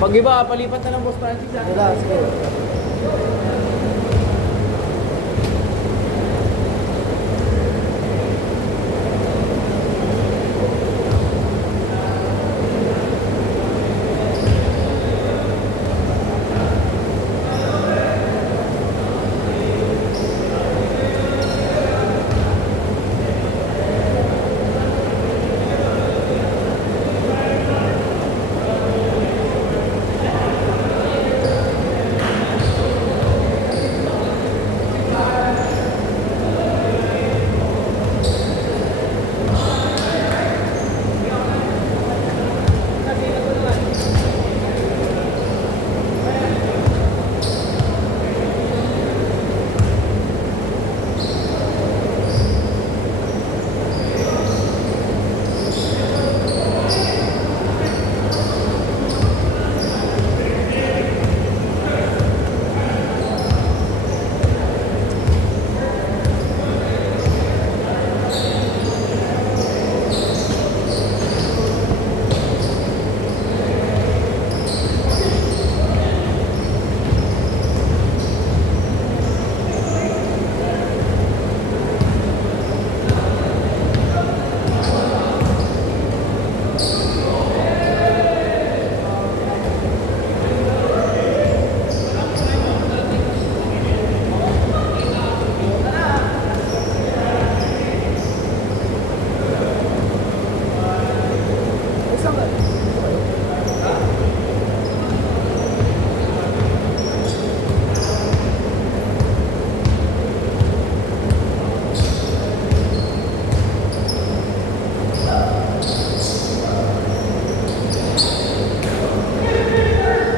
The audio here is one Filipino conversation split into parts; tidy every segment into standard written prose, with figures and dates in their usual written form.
Pag iba, palipat na lang Boss Francis. Wala, sige.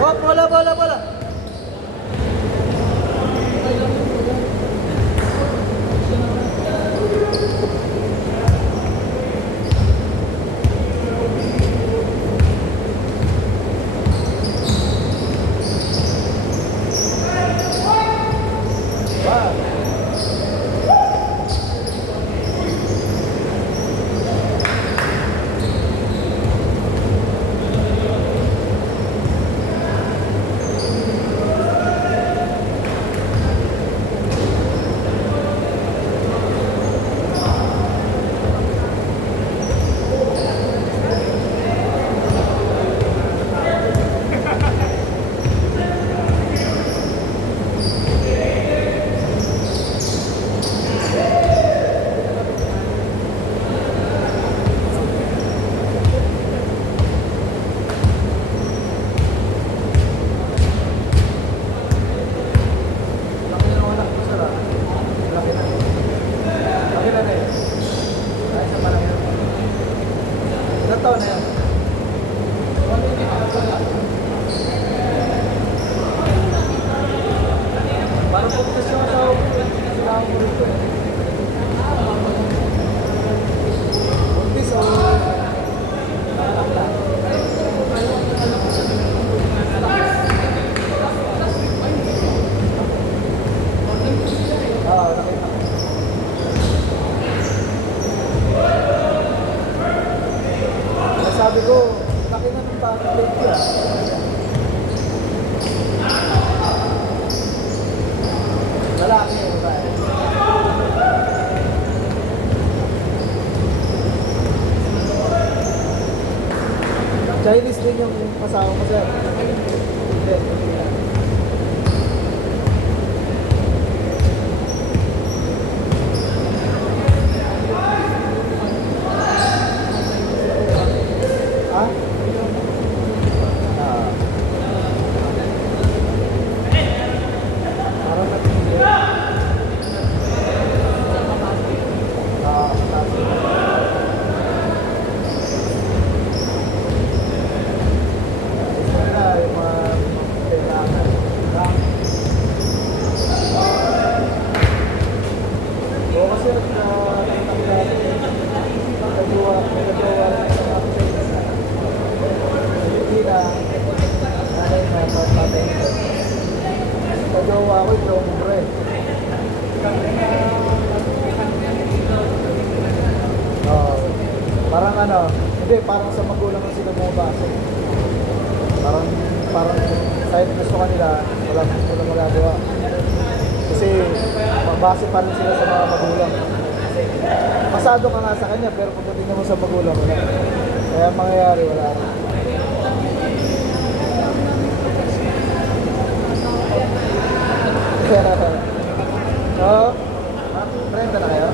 Oh, bola. Laki na wala ko sara. Laki na. Laki na rin. Ay, sa malaki na. Ilang taon na yan? Parang pupuntas yung asawa ko. Asawa ko rito eh. Buntis o... laki na. Sabi ko, laki na ng bakit ko. Lalaki yung babae. Chinese din yung kasama ko, sir. Hindi. Ha? Parang natin. Pagawa ko yung hombre. Parang ano, hindi, parang sa magulang ang sila bumabasa. Parang kahit gusto kanila, wala magagawa. Kasi mabase pa rin sila sa mga magulang. Pasado ka nga sa kanya, pero pagdating mo sa magulang, wala. Kaya ang mangyayari, wala rin. So, friend na kayo?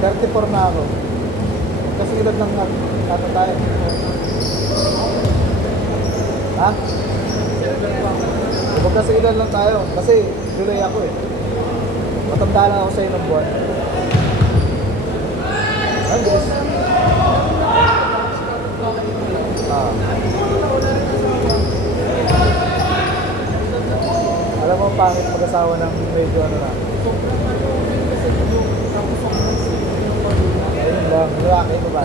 ...34 na ako. Kasi edad ng ano tayo. Ha? Kasi edad lang tayo. Kasi July ako eh. Matanda lang ako sa inong buwan. Ang guys. Alam mo, pangit mag-asawa ng medyo ano na. Ayun lang, lalaki mo ba?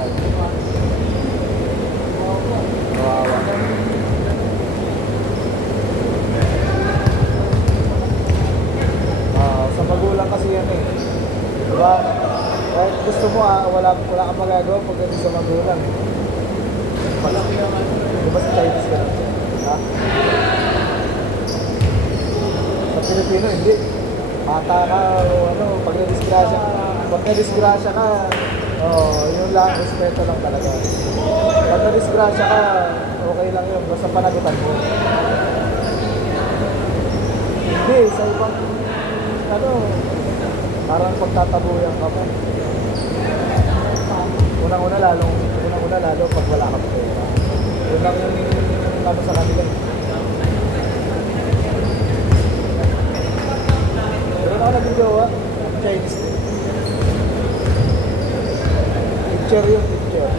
Kawawa. Sa magulang kasi yan eh. Diba? Kahit gusto mo wala kang magagawa pagdating sa magulang. Diba sa Chinese ka? Ha? Sa Pilipino, hindi. Mata ka o ano, pag na-disgrasya ka, yun lang, respeto lang talaga. Pag na-disgrasya ka, okay lang yun, basta panagutan mo. Hindi, sa ibang, ano, parang pagtatabuyan ka mo. Unang-una lalo pag wala ka pera. Yun lang yung ano sa kanila. Pero ako nag-gawa, Chinese din. Teacher yun, teacher.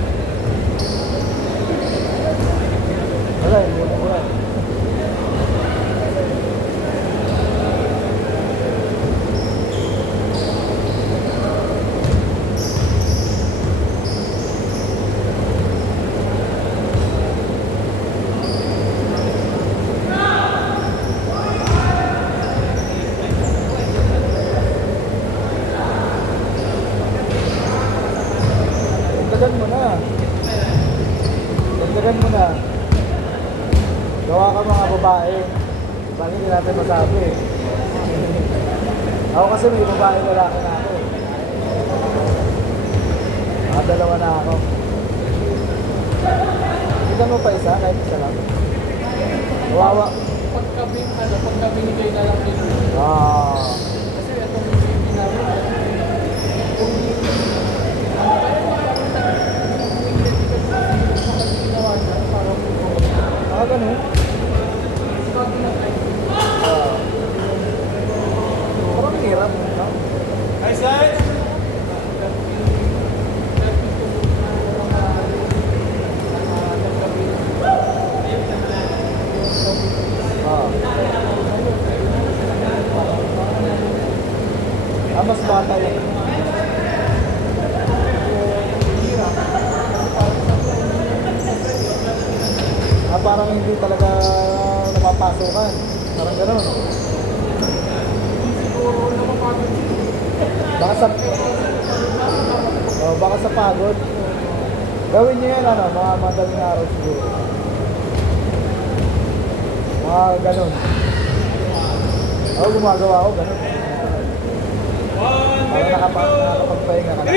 Wala, muna ko yan. Dagdagan mo na. Gawa ka mga babae. Bakit hindi natin masabi? Ako kasi may babae lalaki na ako. Dalawa na ako. Kita mo pa isa, kahit isa lang. Kawawa. Pagka binigay na lang din. Kasi itong baby namin, Ganun. Parang hirap, no? Hi, guys! Mas bata yun. Parang hindi talaga napapasukan. Parang gano'n. Baka sa pagod. Gawin niyo yan, mga madaling araw siguro. Mga gano'n. Ako gumagawa ako, gano'n. Parang nakapagpahinga ka na.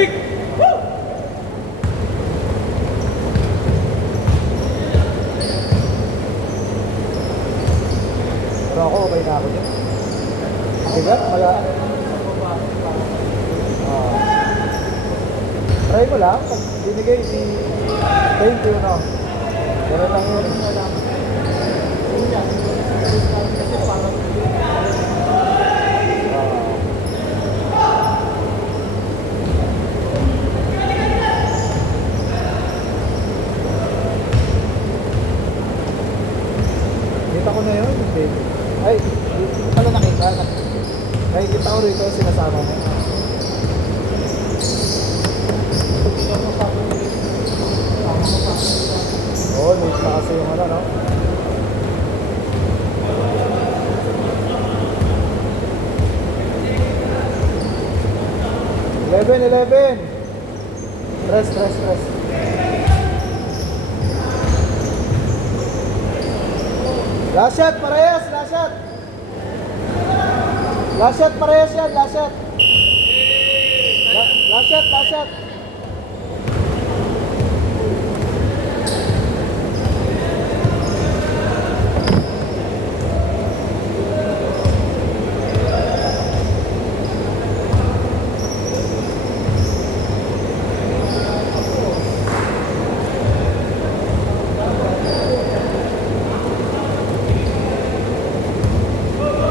Pero ako, okay na ako dyan. Diba? Try mo lang. Pag binigay, thank you, no? Gano'n lang yun. Kita ko na yun, baby. Ay, hindi pala nakita. Nakikita ko rito, sinasama mo. Oo, late na kasi yung ano, no? Stress. Last shot, parehas, last shot. Last shot, parehas yan, last shot. Last shot.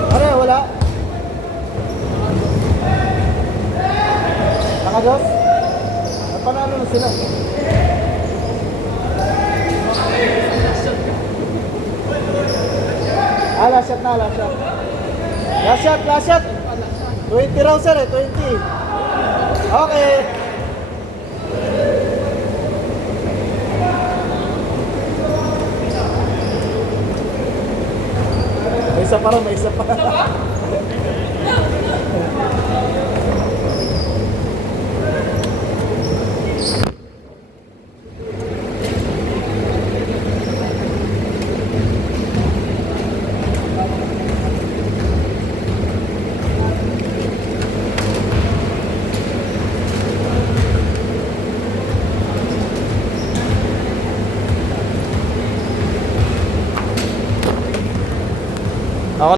Ano, wala? Nakados? Napanalo na sila. Last shot na, last shot. Last shot. 20 rounds sir 20. Okay. May isa pa.